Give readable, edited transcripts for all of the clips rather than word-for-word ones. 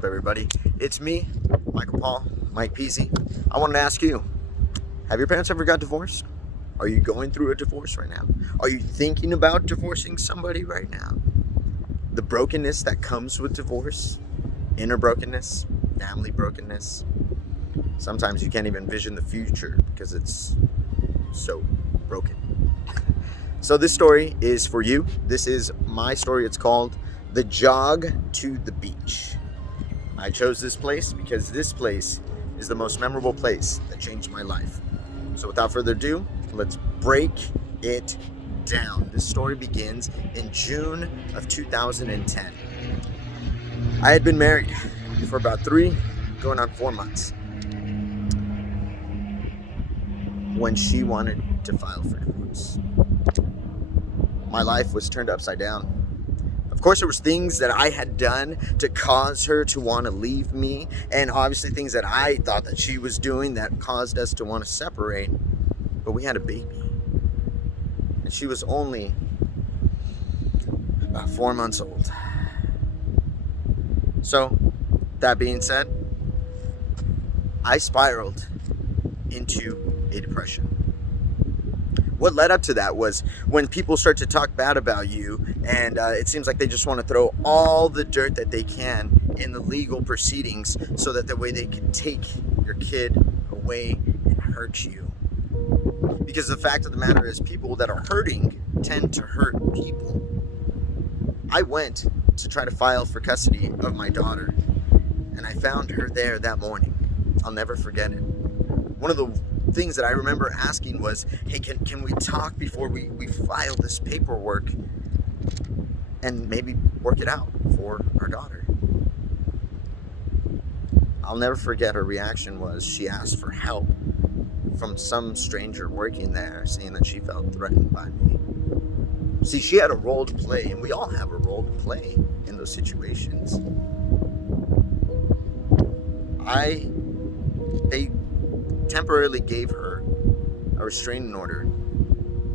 up, everybody? It's me, Michael Paul, Mike Peasy. I wanted to ask you, have your parents ever got divorced? Are you going through a divorce right now? Are you thinking about divorcing somebody right now? The brokenness that comes with divorce, inner brokenness, family brokenness. Sometimes you can't even envision the future because it's so broken. So this story is for you. This is my story. It's called The Jog to the Beach. I chose this place because this place is the most memorable place that changed my life. So without further ado, let's break it down. This story begins in June of 2010. I had been married for about 3, going on 4 months, when she wanted to file for divorce. My life was turned upside down. Of course, there was things that I had done to cause her to want to leave me, and obviously things that I thought that she was doing that caused us to want to separate. But we had a baby, and she was only about 4 months old. So, that being said, I spiraled into a depression. What led up to that was when people start to talk bad about you, and it seems like they just want to throw all the dirt that they can in the legal proceedings so that the way they can take your kid away and hurt you. Because the fact of the matter is, people that are hurting tend to hurt people. I went to try to file for custody of my daughter, and I found her there that morning. I'll never forget it. One of the things that I remember asking was, hey, can we talk before we file this paperwork and maybe work it out for our daughter? I'll never forget her reaction was she asked for help from some stranger working there, saying that she felt threatened by me. See, she had a role to play, and we all have a role to play in those situations. They temporarily gave her a restraining order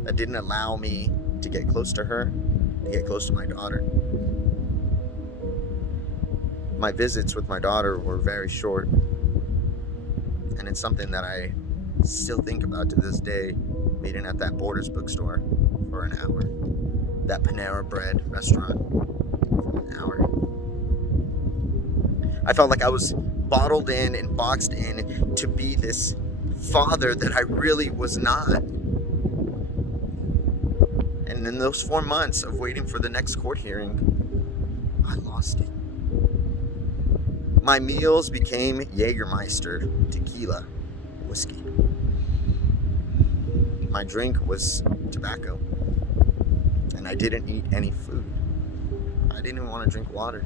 that didn't allow me to get close to her, to get close to my daughter. My visits with my daughter were very short, and it's something that I still think about to this day, meeting at that Borders bookstore for an hour, that Panera Bread restaurant for an hour. I felt like I was bottled in and boxed in to be this father that I really was not. And in those 4 months of waiting for the next court hearing, I lost it. My meals became Jägermeister, tequila, whiskey. My drink was tobacco, and I didn't eat any food. I didn't even want to drink water.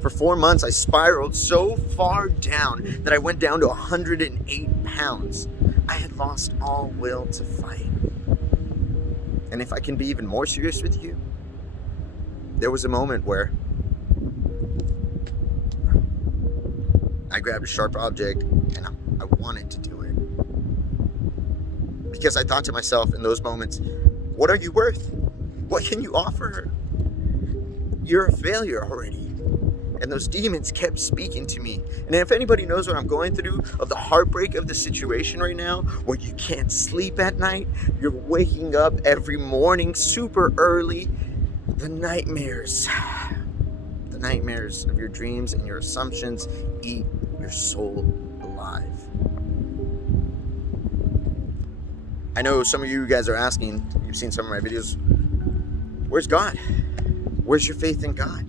For 4 months, I spiraled so far down that I went down to 108 pounds. I had lost all will to fight. And if I can be even more serious with you, there was a moment where I grabbed a sharp object and I wanted to do it. Because I thought to myself in those moments, what are you worth? What can you offer her? You're a failure already. And those demons kept speaking to me. And if anybody knows what I'm going through, of the heartbreak of the situation right now, where you can't sleep at night, you're waking up every morning super early, the nightmares of your dreams and your assumptions eat your soul alive. I know some of you guys are asking, you've seen some of my videos, where's God? Where's your faith in God?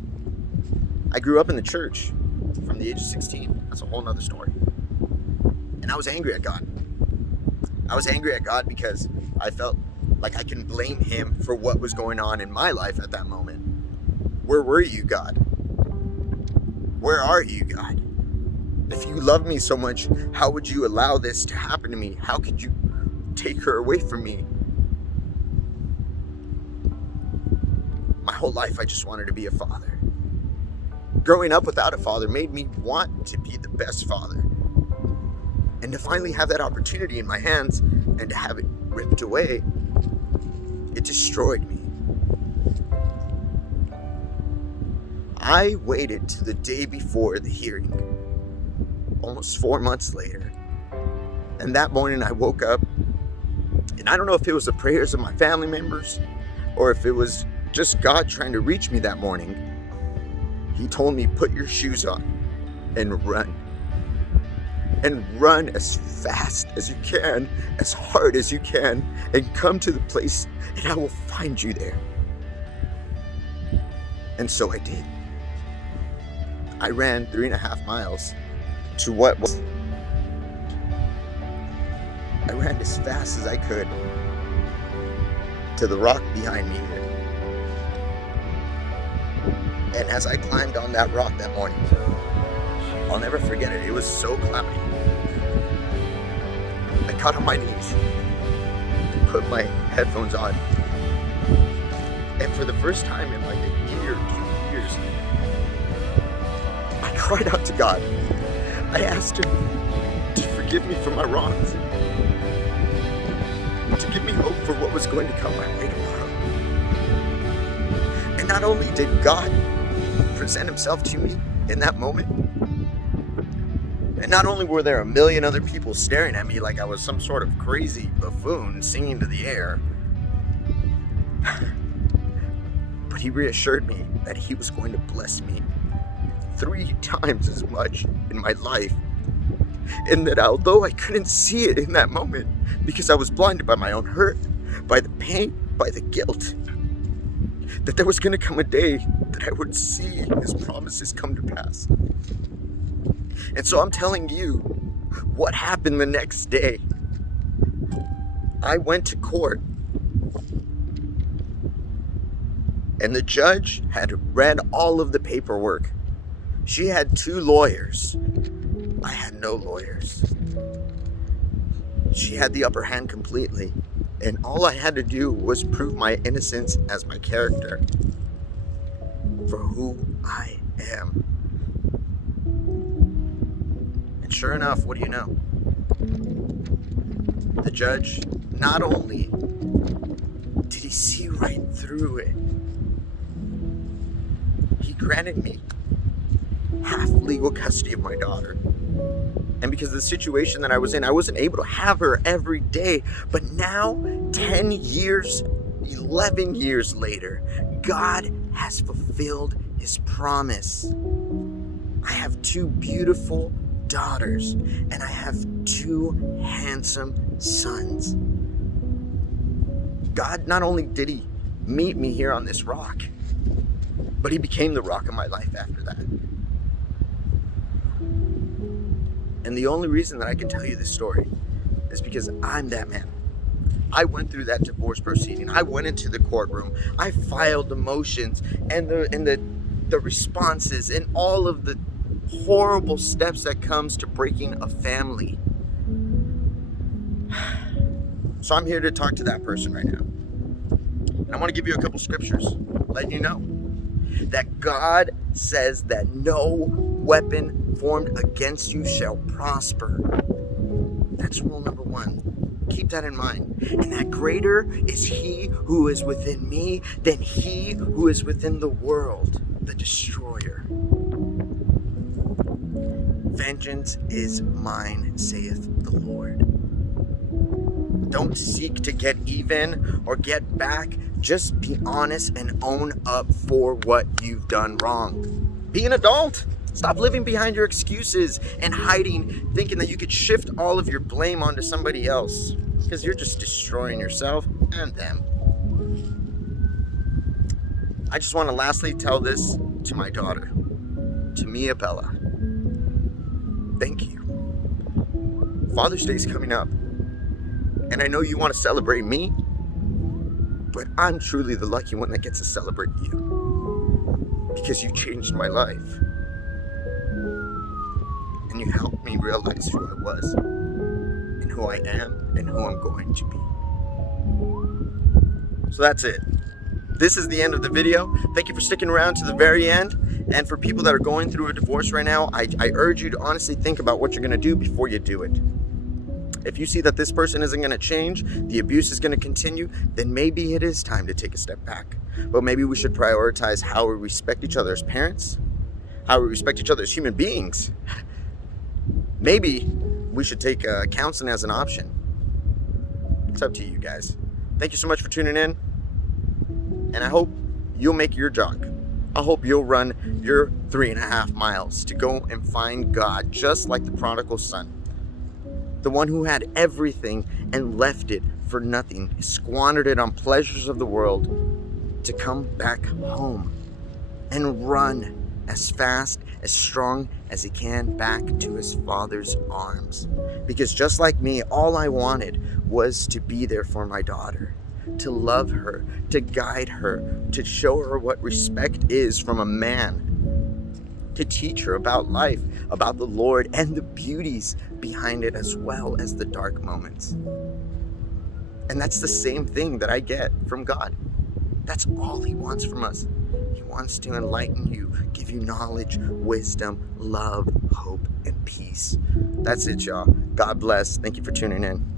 I grew up in the church from the age of 16. That's a whole nother story. And I was angry at God. I was angry at God because I felt like I can blame him for what was going on in my life at that moment. Where were you, God? Where are you, God? If you love me so much, how would you allow this to happen to me? How could you take her away from me? My whole life, I just wanted to be a father. Growing up without a father made me want to be the best father. And to finally have that opportunity in my hands and to have it ripped away, it destroyed me. I waited to the day before the hearing, almost 4 months later. And that morning I woke up, and I don't know if it was the prayers of my family members or if it was just God trying to reach me that morning. He told me, put your shoes on and run. And run as fast as you can, as hard as you can, and come to the place, and I will find you there. And so I did. I ran 3.5 miles to what was... I ran as fast as I could to the rock behind me here. And as I climbed on that rock that morning, I'll never forget it. It was so cloudy. I got on my knees and put my headphones on. And for the first time in like a year, 2 years, I cried out to God. I asked Him to forgive me for my wrongs, to give me hope for what was going to come my way tomorrow. And not only did God present Himself to me in that moment, and not only were there a million other people staring at me like I was some sort of crazy buffoon singing to the air, but He reassured me that He was going to bless me 3 times as much in my life. And that although I couldn't see it in that moment because I was blinded by my own hurt, by the pain, by the guilt, that there was going to come a day that I would see His promises come to pass. And so I'm telling you what happened the next day. I went to court, and the judge had read all of the paperwork. She had 2 lawyers. I had no lawyers. She had the upper hand completely, and all I had to do was prove my innocence as my character for who I am. And sure enough, what do you know? The judge, not only did he see right through it, he granted me half legal custody of my daughter. And because of the situation that I was in, I wasn't able to have her every day. But now, 10 years, 11 years later, God has fulfilled His promise. I have 2 beautiful daughters, and I have 2 handsome sons. God, not only did He meet me here on this rock, but He became the rock of my life after that. And the only reason that I can tell you this story is because I'm that man. I went through that divorce proceeding. I went into the courtroom. I filed the motions and the responses and all of the horrible steps that comes to breaking a family. So I'm here to talk to that person right now. And I want to give you a couple scriptures, letting you know that God says that no weapon formed against you shall prosper. That's rule number 1. Keep that in mind. And that greater is He who is within me than he who is within the world, the destroyer. Vengeance is mine, saith the Lord. Don't seek to get even or get back. Just be honest and own up for what you've done wrong. Be an adult. Stop living behind your excuses and hiding, thinking that you could shift all of your blame onto somebody else, because you're just destroying yourself and them. I just want to lastly tell this to my daughter, to Mia Bella. Thank you. Father's Day is coming up, and I know you want to celebrate me, but I'm truly the lucky one that gets to celebrate you, because you changed my life. And you helped me realize who I was, and who I am, and who I'm going to be. So that's it. This is the end of the video. Thank you for sticking around to the very end. And for people that are going through a divorce right now, I urge you to honestly think about what you're going to do before you do it. If you see that this person isn't going to change, the abuse is going to continue, then maybe it is time to take a step back. but maybe we should prioritize how we respect each other as parents, how we respect each other as human beings. Maybe we should take counseling as an option. It's up to you guys. Thank you so much for tuning in, and I hope you'll make your jog. I hope you'll run your 3.5 miles to go and find God, just like the prodigal son. The one who had everything and left it for nothing, squandered it on pleasures of the world, to come back home and run as fast, as strong as he can back to his father's arms. Because just like me, all I wanted was to be there for my daughter, to love her, to guide her, to show her what respect is from a man, to teach her about life, about the Lord, and the beauties behind it, as well as the dark moments. And that's the same thing that I get from God. That's all he wants from us. He wants to enlighten you, give you knowledge, wisdom, love, hope, and peace. That's it, y'all. God bless. Thank you for tuning in.